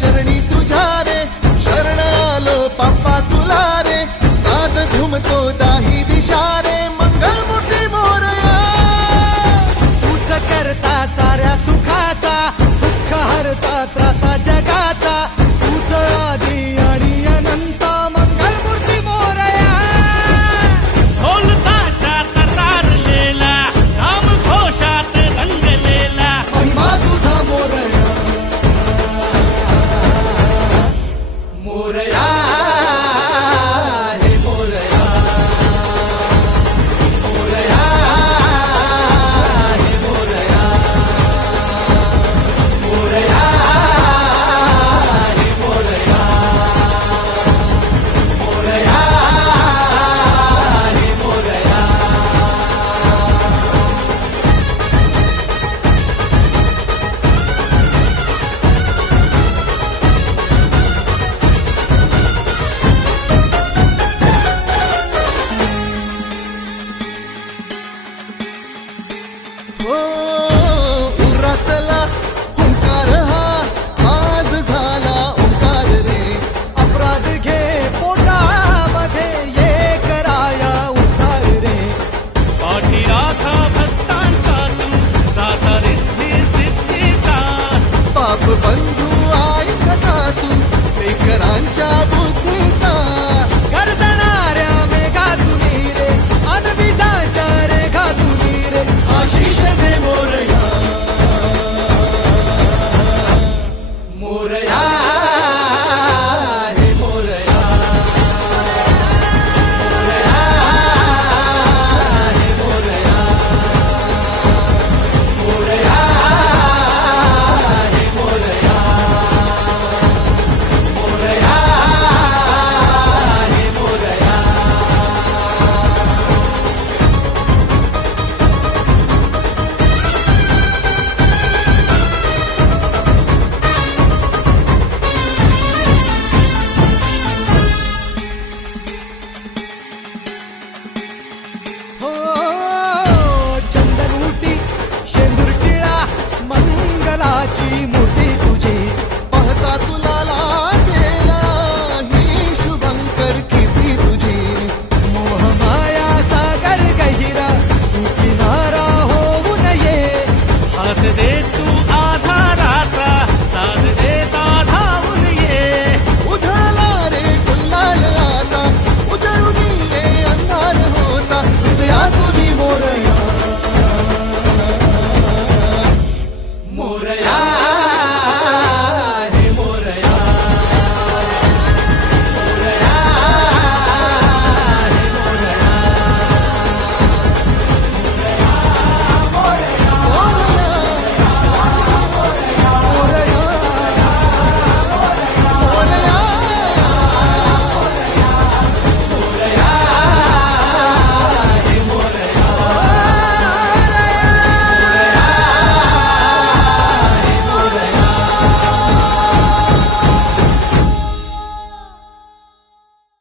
चरणी तुझ्या रे शरण आलो बाप्पा तुला रे नाद घुमतो दाही दिशा रे मंगलमूर्ती मोरया तूच करता साऱ्या सुखाचा दुःख हरता त्राता जगाचा तूच आदी आणि अनंत मंगलमूर्ती मोरया ढोल ताशात तारलेला नाम घोषात रंगलेला महिमा तुझा मोरया मोरया हे मोरया मोरया हे मोरया मोरया हे मोरया मोरया हे मोरया हो उरातला ओंकार हा आज झाला ओंकार रे अपराध घे पोटामध्ये ये कराया उतार रे पाठी राखा भक्तांचा तू दाता रिद्धी सिद्धीचा पाप बंधू आई सखा तू लेकरांच्या